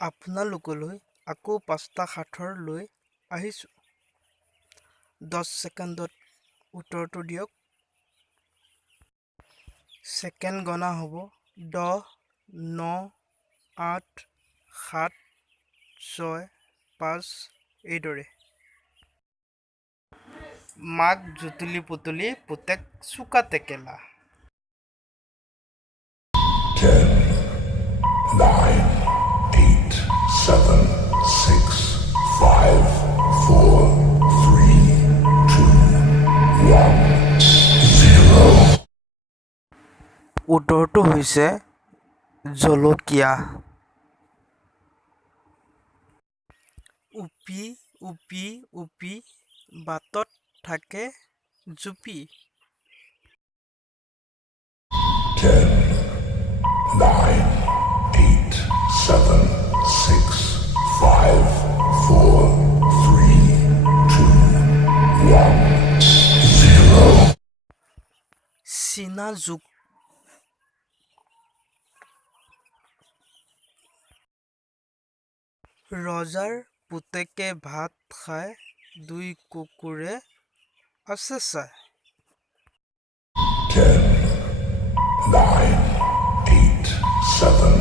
আপোনালোকলৈ আকৌ 5টা সাঁথৰ লৈ আহিছোঁ। 10 ছেকেণ্ডত উত্তৰটো দিয়ক। ছেকেণ্ড গণা হ'ব 10, 9, 8, 7, 6, 5 এইদৰে। মাক জুতুলি পুতুলি পুতেক চোকা টেকেলা। 10, 9, 8, 7, 6, 5, 4, 3, 2, 1, 0. উত্তৰটো হৈছে জলকীয়া। উপি উপি উপি বাটত থাকে জুপি। 10, 9, 8, 7, 6, 5, 4, 3, 2, 1, 0. চীনা জোক। ৰজাৰ পুতেকে ভাত খাই 2 কুকুৰে আছে চাই। 10, 9, 8, 7,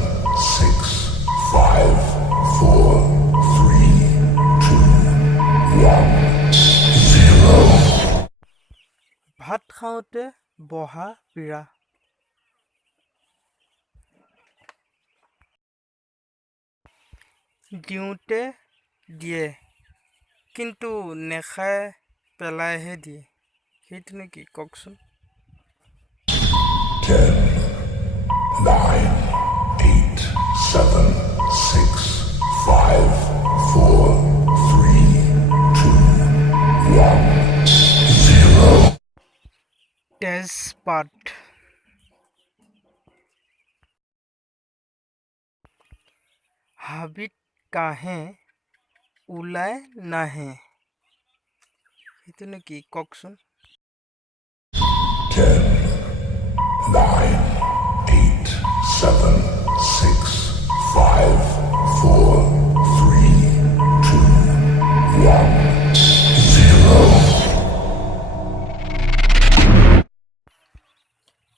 6, 5, 4, 3, 2, 1, 0. ভাত খাওঁতে বহা পীৰা। দিওঁতে দিয়ে কিন্তু নেখাই পেলাইহে দিয়ে। সেইটোনো কি কওকচোন? 10, 9, 8, 7, 6, 5, 4, 3, 2, 1, 0. তেজপাত। হাবিত কাঁহে ওলাই নাহে। সেইটোনো কি কওকচোন? 10, 9, 8, 7, 6, 5, 4, 3, 2, 1, 0.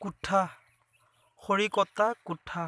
কুঠা। খৰি কটা কুঠা।